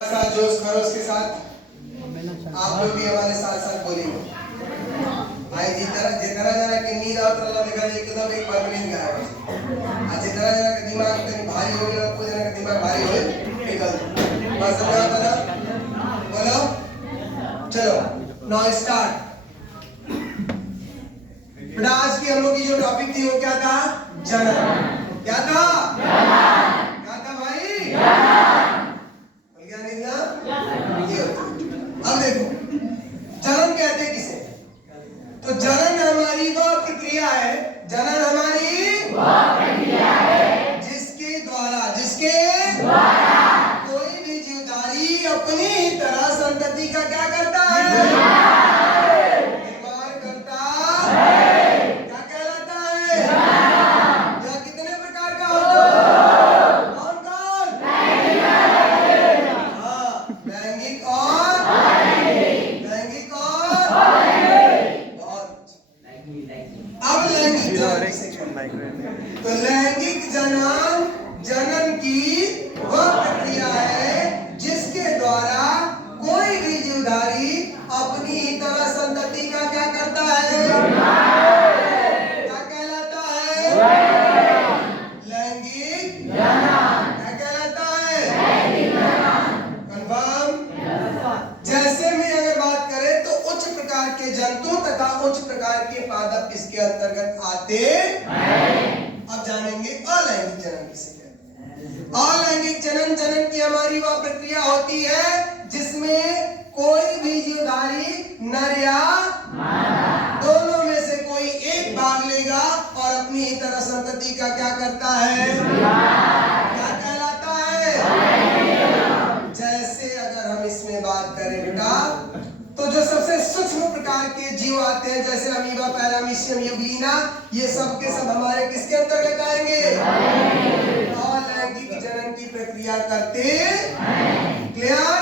साथ जोश खरोश के साथ आप लोग भी हमारे साथ साथ बोलेंगे। भाई जितना जना के नींद आवत रहला देखा एकदम एक परमानेंट गायब है। आज जितना जना के दिमाग कहीं भारी हो गया, कोई जना का दिमाग भारी हो निकल बस समझा पड़ा। बोलो चलो नाउ स्टार्ट। बेटा आज की हम लोग की जो टॉपिक थी वो क्या था? जनन। क्या था? क्या था भाई? क्या नहीं था? अब देखो जनन कहते किसे? तो जनन हमारी वह प्रक्रिया है, जनन हमारी वह प्रक्रिया है जिसके द्वारा कोई भी जीवधारी अपनी तरह संतति का क्या करता है? निर्माण करता है। क्या कहलाता है? यह कितने प्रकार का होता है? कौन कौन? लैंगिक और लैंगिक और बहुत। अब लैंगिक जनन, तो लैंगिक जनन की वह प्रक्रिया है जिसके द्वारा कोई भी जीवधारी अपनी ही तरह संतति का क्या करता है? क्या कहलाता है? लैंगिक जनन। क्या कहलाता है? कंफर्म? जैसे में अगर बात करें तो उच्च प्रकार के जंतु तथा उच्च प्रकार के पादप इसके अंतर्गत आते हैं। अब जानेंगे अलैंगिक जनन किसे कहते हैं। अलैंगिक जनन की हमारी वह प्रक्रिया होती है जिसमें कोई भी जीवधारी नर या दोनों में से कोई एक भाग लेगा और अपनी ही तरह संतति का क्या करता है? क्या कहलाता है? जैसे अगर हम इसमें बात करें बेटा तो जो सबसे सूक्ष्म प्रकार के जीव आते हैं जैसे अमीबा, पैरामीशियम, यूग्लिना, ये सब के सब हमारे किसके अंतर्गत आएंगे? अलैंगिक जनन की प्रक्रिया करते हैं। क्लियर?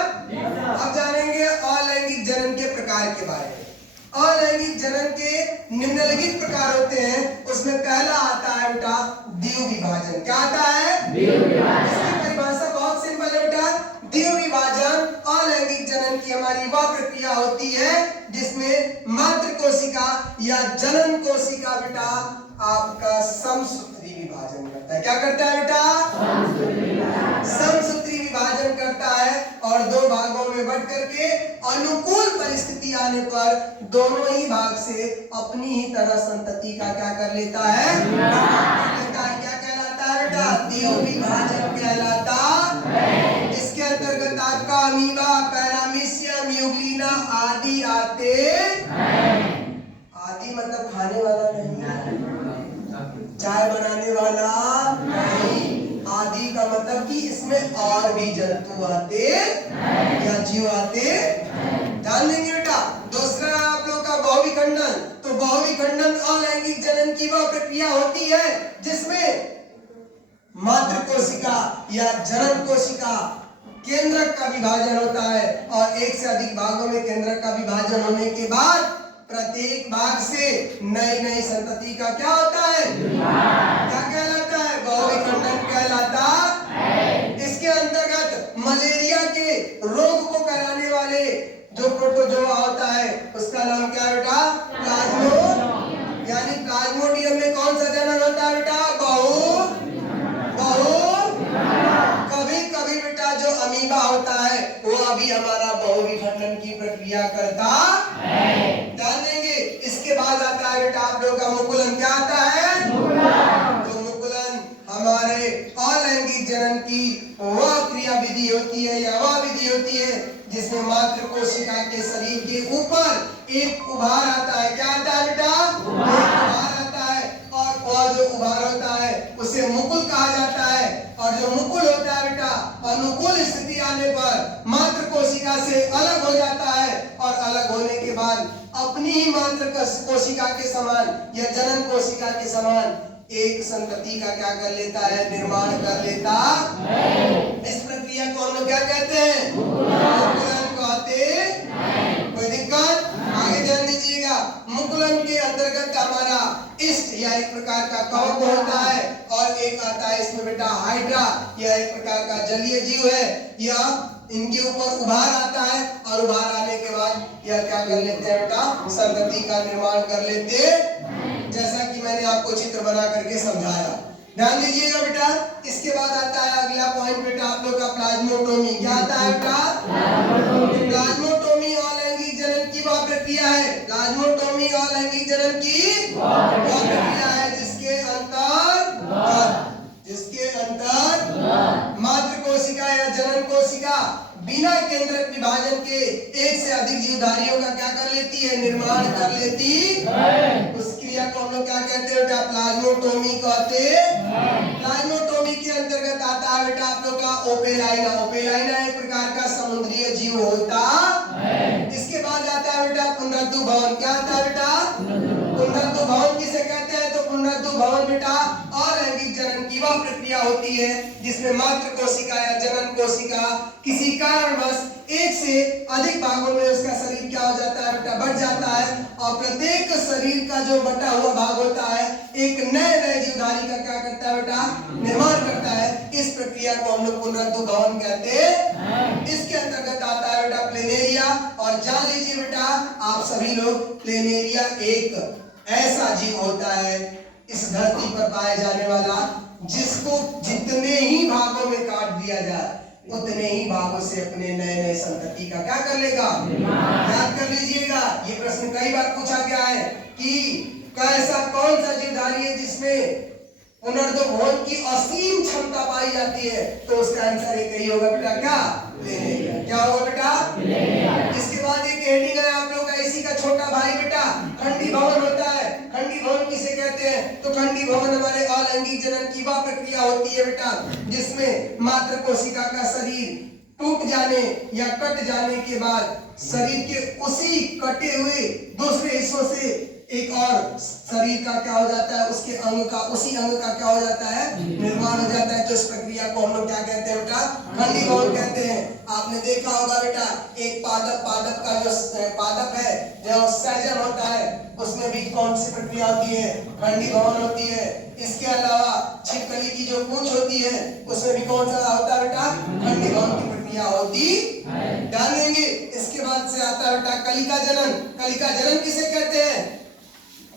अब जानेंगे अलैंगिक जनन के प्रकार के बारे में। अलैंगिक जनन के निम्नलिखित प्रकार होते हैं। उसमें पहला आता है बेटा द्विव विभाजन। क्या आता है? द्विव विभाजन। इसकी परिभाषा बहुत सिंपल है बेटा। द्विव विभाजन अलैंगिक जनन की हमारी वह प्रक्रिया होती है जिसमें मातृ कोशिका या जनन कोशिका बेटा आपका समसूत्री विभाजन करता है। क्या करता है बेटा? समसूत्री विभाजन करता है और दो भागों में बंट करके अनुकूल परिस्थिति आने पर दोनों ही भाग से अपनी ही तरह संतति का क्या कर लेता है? क्या कहलाता है बेटा? द्विव विभाजन कहलाता है। इसके अंतर्गत आपका अमीबा, पैरामीशियम, यूग्लिना आदि आते हैं। आदि मतलब खाने वाला नहीं, चाय बनाने वाला नहीं। आदि का मतलब कि इसमें और भी जंतु आते या जीव आते। जान लेंगे बेटा। दूसरा आप लोग का बहुविखंडन। तो बहुविखंडन अलैंगिक जनन की वह प्रक्रिया होती है जिसमें मातृ कोशिका या जनन कोशिका केंद्रक का विभाजन होता है और एक से अधिक भागों में केंद्रक का विभाजन होने के बाद प्रत्येक भाग से नई नई संतति का क्या होता है? क्या कहलाता है? बहुविखंडन कहलाता है। इसके अंतर्गत मलेरिया के रोग को कराने वाले जो प्रोटोजोआ होता है उसका नाम क्या बेटा? प्लाज्मोडियम। यानी प्लाज्मोडियम में कौन सा जनन होता है बेटा? कभी कभी बेटा जो अमीबा होता है वो अभी हमारा बहुविखंडन की प्रक्रिया करता है। ध्यान देंगे। इसके बाद आता है बेटा आप लोग का मुकुलन। क्या आता है? तो मुकुलन हमारे अलैंगिक जनन की वह क्रिया विधि होती है या वह विधि होती है जिसमें मातृ कोशिका के शरीर के ऊपर एक उभार आता है। क्या आता है बेटा? उभार आता है और वह जो उभार होता है उसे मुकुल कहा जाता है। और जो मुकुल होता है बेटा अनुकूल स्थिति आने पर मातृ कोशिका से अलग हो जाता है और अलग होने के बाद अपनी ही मातृ कोशिका के समान या जनन कोशिका के समान एक संतति का क्या कर लेता है? निर्माण कर लेता है। इस प्रक्रिया को हम लोग क्या कहते हैं? मुकुलन कहते हैं। कोई दिक्कत? आगे ध्यान दीजिएगा। मुकुलन के अंतर्गत हमारा इष्ट या एक प्रकार का कवक होता है और एक आता है इसमें बेटा हाइड्रा, यह एक प्रकार का जलीय जीव है। यह इनके ऊपर उभार आता है और उभार आने के बाद यह क्या कर लेते हैं बेटा, संतति का निर्माण कर लेते हैं, जैसा कि मैंने आपको चित्र बना करके समझाया। ध्यान दीजिएगा बेटा। इसके बाद आता है अगला पॉइंट बेटा आप लोग का प्लाज्मोटोमी। क्या आता है बेटा? प्लाज्मोटोमी अलैंगिक जनन की वह प्रक्रिया है, प्लाज्मोटोमी अलैंगिक जनन की वह प्रक्रिया है जिसके अंतर मातृ कोशिका या जनन कोशिका बिना केंद्रक विभाजन के एक से अधिक जीवधारियों का क्या कर लेती है, निर्माण कर लेती है। उस क्रिया को हम लोग क्या कहते हैं बेटा, प्लाज्मोटोमी कहते हैं। प्लाज्मोटोमी के अंतर्गत आता है बेटा आप लोग का ओपेलाइना। ओपेलाइना एक प्रकार का समुद्री जीव होता है। इसके बाद आता है बेटा पुनरुत्थु भवन। क्या आता है बेटा? पुनरुत्थु भवन किसे कहते हैं? तो पुनरुत्थु भवन बेटा अलैंगिक जनन की वह प्रक्रिया होती है जिसमें मातृ कोशिका या जनन कोशिका किसी कारणवश एक से अधिक भागों में उसका शरीर क्या हो जाता है बेटा, बट जाता है और प्रत्येक शरीर का जो बटा हुआ भाग होता है एक नए जीवधारी का क्या करता है बेटा, निर्माण करता है। इस प्रक्रिया को हम लोग पुनरुत्थु भवन कहते हैं। इसके अंतर्गत आता है बेटा प्लेनेरिया। और जान लीजिए बेटा आप सभी लोग, प्लेनेरिया एक ऐसा जीव होता है इस धरती पर पाए जाने वाला जिसको जितने ही भागों में काट दिया जाए उतने ही भागों से अपने नए संतति का क्या कर लेगा, याद कर लीजिएगा। ये प्रश्न कई बार पूछा गया है कि कैसा कौन सा जीवधारी है जिसमें पुनरुत्थु भवन की असीम क्षमता पाई जाती है, तो उसका आंसर एक ही होगा बेटा, क्या? प्लेनेरिया। क्या होगा बेटा? इसके बाद एक हेडिंग है आप लोग का, इसी का छोटा भाई बेटा खंडी भवन होता है। खंडी भवन किसे कहते हैं? तो खंडी भवन हमारे अलैंगिक जनन की वह प्रक्रिया होती है बेटा जिसमें मातृ कोशिका का शरीर टूट जाने या कट जाने के बाद शरीर के उसी कटे हुए दूसरे हिस्सों से एक और शरीर का क्या हो जाता है, उसके अंग का, उसी अंग का क्या हो जाता है, निर्माण हो जाता है। तो इस प्रक्रिया को हम लोग क्या कहते हैं बेटा, खंडी भवन कहते हैं। आपने देखा होगा बेटा एक पादप का जो पादप है जो सैजन होता है उसमें भी कौन सी प्रक्रिया होती है, खंडी भवन होती है। इसके अलावा छिपकली की जो पूंछ होती है उसमें भी कौन सा होता है बेटा, खंडी भवन की प्रक्रिया होती है। ध्यान देंगे। इसके बाद से आता है बेटा कलिका जनन। कलिका जनन किसे कहते हैं?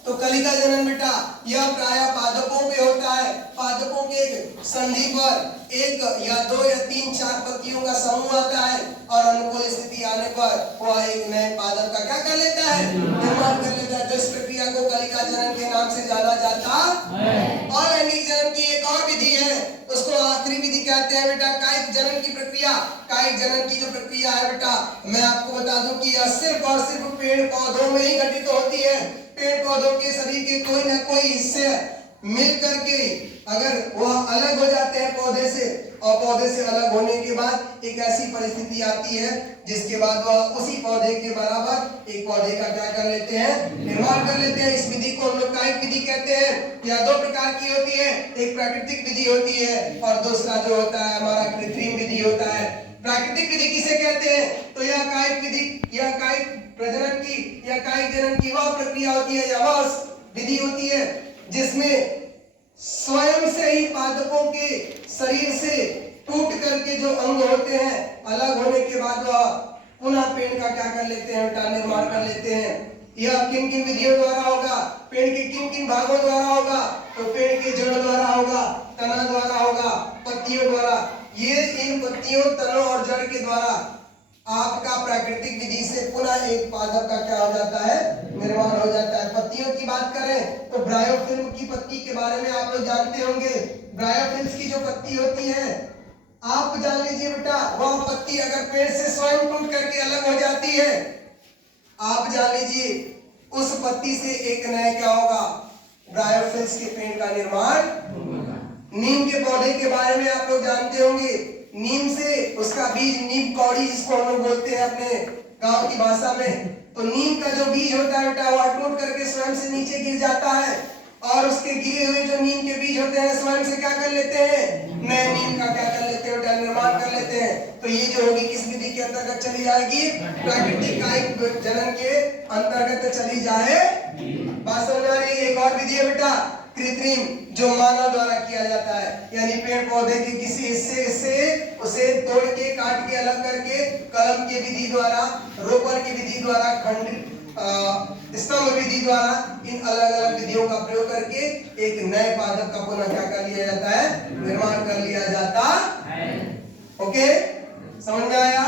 तो कलिका जनन बेटा यह प्रायः पादपों में होता है। पादपों के एक संधि पर एक या दो या तीन चार पत्तियों का समूह आता है और अनुकूल स्थिति आने पर वह एक नए पादप का क्या कर लेता है, निर्माण कर लेता है। तो इस प्रक्रिया को कलिका जनन के नाम से जाना जाता है। और अलैंगिक जनन की एक और विधि है, उसको आखिरी विधि कहते हैं बेटा कायिक जनन की प्रक्रिया। कायिक जनन की जो प्रक्रिया है बेटा मैं आपको बता दूं कि यह सिर्फ और सिर्फ पेड़ पौधों में ही घटित होती है। पेड़ पौधों के शरीर के कोई ना कोई हिस्से मिल करके अगर वह अलग हो जाते हैं पौधे से, और पौधे से अलग होने के बाद एक ऐसी परिस्थिति आती है जिसके बाद वह उसी पौधे के बराबर एक पौधे का क्या कर लेते हैं, निर्माण कर लेते हैं। इस विधि को हम लोग कायिक विधि कहते हैं। यह दो प्रकार की होती है, एक प्राकृतिक विधि होती है और दूसरा जो होता है हमारा कृत्रिम विधि होता है। प्राकृतिक विधि किसे कहते हैं? तो यह कायिक विधि, यह कायिक प्रजनन की या कायिक जनन की वह प्रक्रिया होती है या वह विधि होती है जिसमें स्वयं से ही पादपों के शरीर से टूट करके जो अंग होते हैं अलग होने के बाद वह पुनः पेड़ का क्या कर लेते हैं बेटा, निर्माण कर लेते हैं। यह किन किन विधियों द्वारा होगा, पेड़ के किन किन भागों द्वारा होगा? तो पेड़ के जड़ द्वारा होगा, तना द्वारा होगा, पत्तियों द्वारा। ये इन पत्तियों, तनों और जड़ के द्वारा आपका प्राकृतिक विधि से पुनः एक पादप का क्या हो जाता है, निर्माण हो जाता है। पत्तियों की बात करें तो ब्रायोफिल्म की पत्ती के बारे में आप लोग जानते होंगे। ब्रायोफिल्म की जो पत्ती होती है आप जान लीजिए बेटा, वह पत्ती अगर पेड़ से स्वयं टूट करके अलग हो जाती है, आप जान लीजिए उस पत्ती से एक नया क्या होगा, ब्रायोफिल्स के पेड़ का निर्माण। नीम के पौधे के बारे में आप लोग जानते होंगे। नीम से उसका बीज, नीम कौड़ी जिसको हम लोग बोलते हैं अपने गांव की भाषा में, तो नीम का जो बीज होता है बेटा वह टूट करके स्वयं से नीचे गिर जाता है और उसके गिरे हुए जो नीम के बीज होते हैं स्वयं से क्या कर लेते हैं, नए नीम का क्या कर लेते हैं बेटा, निर्माण कर लेते हैं। तो ये जो होगी किस विधि के अंतर्गत चली जाएगी, प्राकृतिक कायिक जनन के अंतर्गत चली जाए। बात समझ आ रही है। एक और विधि है बेटा कृत्रिम जो मानव द्वारा किया जाता है, यानी पेड़ पौधे के किसी हिस्से से उसे तोड़ के काट के अलग करके कलम की विधि द्वारा, रोपण की विधि द्वारा, खंड स्तंभ विधि द्वारा, इन अलग अलग विधियों का प्रयोग करके एक नए पादप का पुनः क्या कर लिया जाता है, निर्माण कर लिया जाता है। ओके, समझ में आया?